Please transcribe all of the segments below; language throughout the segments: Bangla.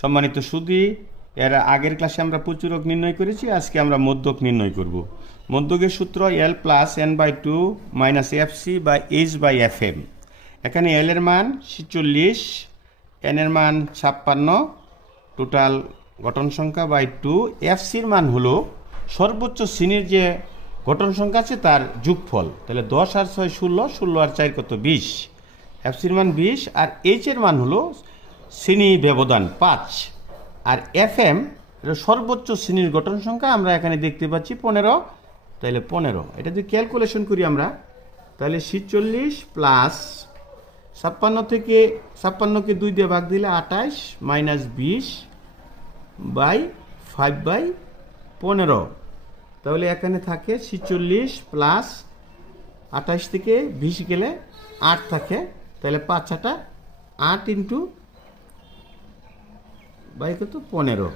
সম্মানিত সুধী, এর আগের ক্লাসে আমরা প্রচুরক নির্ণয় করেছি। আজকে আমরা মধ্যক নির্ণয় করব। মধ্যকের সূত্র L plus n/2 minus FC by H by FM। এখানে L এর মান 46, n এর মান 56, টোটাল গঠন সংখ্যা বাই 2। FCর মান হলো সর্বোচ্চ শ্রেণীর যে গঠন সংখ্যা আছে তার যোগফল। তাহলে 10 আর 6 16, 16 আর 4 কত 20। FCর মান 20 আর H এর মান হলো শ্রেণী ব্যবধান 5। আর FM এর সর্বোচ্চ শ্রেণীর গঠন সংখ্যা আমরা এখানে দেখতে পাচ্ছি 15। তাহলে 15 এটা যদি ক্যালকুলেশন করি আমরা, তাহলে 46 প্লাস 56 থেকে 56কে 2 দিয়ে ভাগ দিলে 28 মাইনাস 20 বাই 5/15। তাহলে এখানে থাকে 46 প্লাস 28 থেকে 20 গেলে 8 থাকে। তাহলে 5 8 8 ইন্টু বাই কত 15।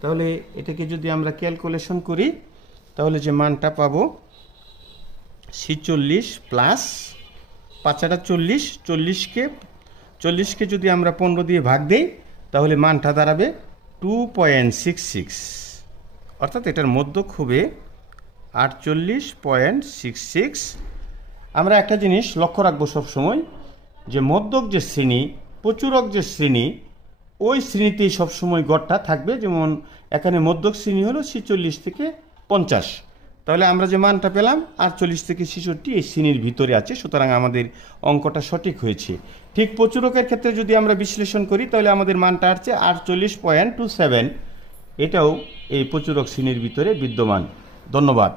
তাহলে এটাকে যদি আমরা ক্যালকুলেশন করি তাহলে যে মানটা পাবো 46 প্লাস 5 8 40, 40কে যদি আমরা 15 দিয়ে ভাগ দেই তাহলে মানটা দাঁড়াবে 2.66। অর্থাৎ এটার মধ্যক হবে 48.66। আমরা একটা জিনিস লক্ষ্য রাখবো সবসময়, যে মধ্যক যে শ্রেণী, প্রচুরক যে শ্রেণী, ওই শ্রেণীতেই সবসময় গড়টা থাকবে। যেমন এখানে মধ্যক শ্রেণী হলো 46 থেকে 50। তাহলে আমরা যে মানটা পেলাম 48 থেকে 66 এই শ্রেণীর ভিতরে আছে, সুতরাং আমাদের অঙ্কটা সঠিক হয়েছে। ঠিক প্রচুরকের ক্ষেত্রে যদি আমরা বিশ্লেষণ করি তাহলে আমাদের মানটা আসছে 48.27। এটাও এই প্রচুরক শ্রেণীর ভিতরে বিদ্যমান। ধন্যবাদ।